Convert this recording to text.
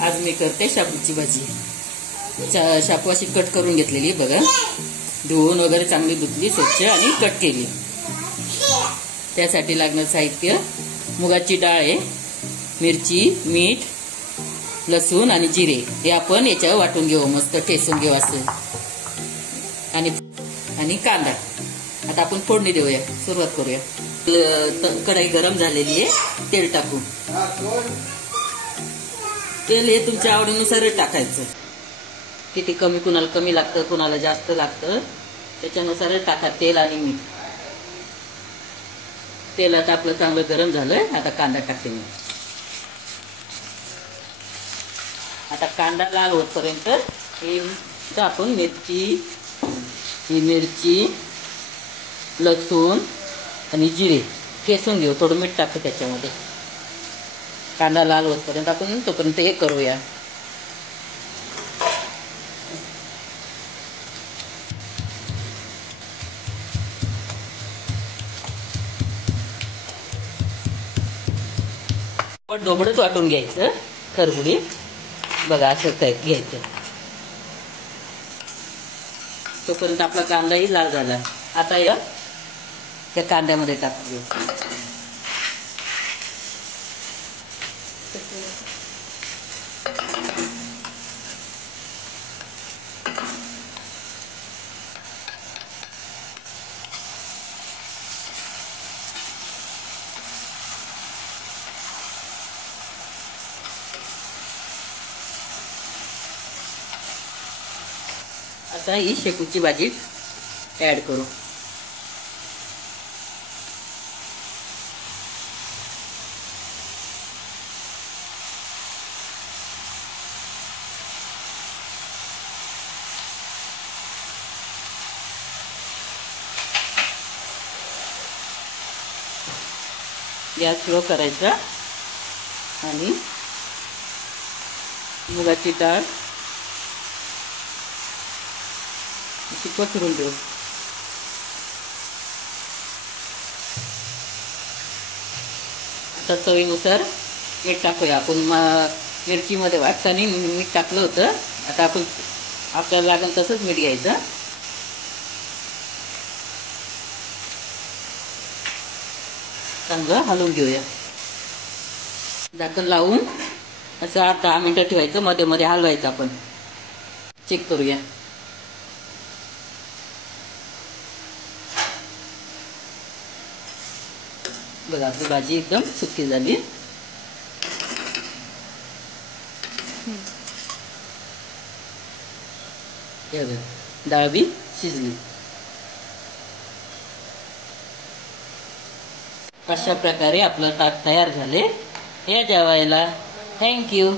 आज मी करते शापूची भाजी. शापू अशी कट करून घेतलेली बघा, धुवून वगैरे चांगली धुतली स्वच्छ आणि कट केली. त्यासाठी लागणारं साहित्य मुगाची डाळ आहे, मिरची, मीठ, लसूण आणि जिरे हे आपण याच्यावर वाटून घेऊ, मस्त ठेसून घेऊ असं. आणि कांदा. आता आपण फोडणी देऊया, सुरुवात करूया. कढाई गरम झालेली आहे, तेल टाकू. तेल हे तुमच्या आवडीनुसार टाकायचं. किती कमी, कुणाला कमी लागतं, कुणाला जास्त लागतं, त्याच्यानुसार टाका तेल आणि मीठ. तेल आता आपलं चांगलं गरम झालंय. आता कांदा टाकते मी. आता कांदा लाल होतपर्यंत हे टाकून मिरची, लसूण आणि जिरे ठेसून घेऊ. थोडं मीठ टाकू त्याच्यामध्ये. कांदा लाल होतपर्यंत आपण तोपर्यंत हे करूया. ढोबळच वाटून घ्यायचं, खरबुडी बघा असं घ्यायचं. तोपर्यंत आपला कांदाही लाल झाला. आता या त्या कांद्यामध्ये टाकून घेऊ. आता ही शेपूची भाजी ऍड करू. गॅस स्लो करायचा आणि मुगाची डाळ अशी पसरून देऊ. आता चवीनुसार मीठ टाकूया. आपण मिरचीमध्ये वाटताना मीठ टाकलं होतं. आता आपण आपल्याला लागेल तसंच मीठ घ्यायचं. चांगलं हलवून घेऊया. झाकण लावून असं 8-10 मिनिटं ठेवायचं. मध्ये मध्ये हलवायचं. आपण चेक करूया. बघा आपली भाजी एकदम सुकी झाली. डाळ बी शिजली. अशा प्रकारे आपलं ताट तयार झाले. या जेवायला. थँक्यू.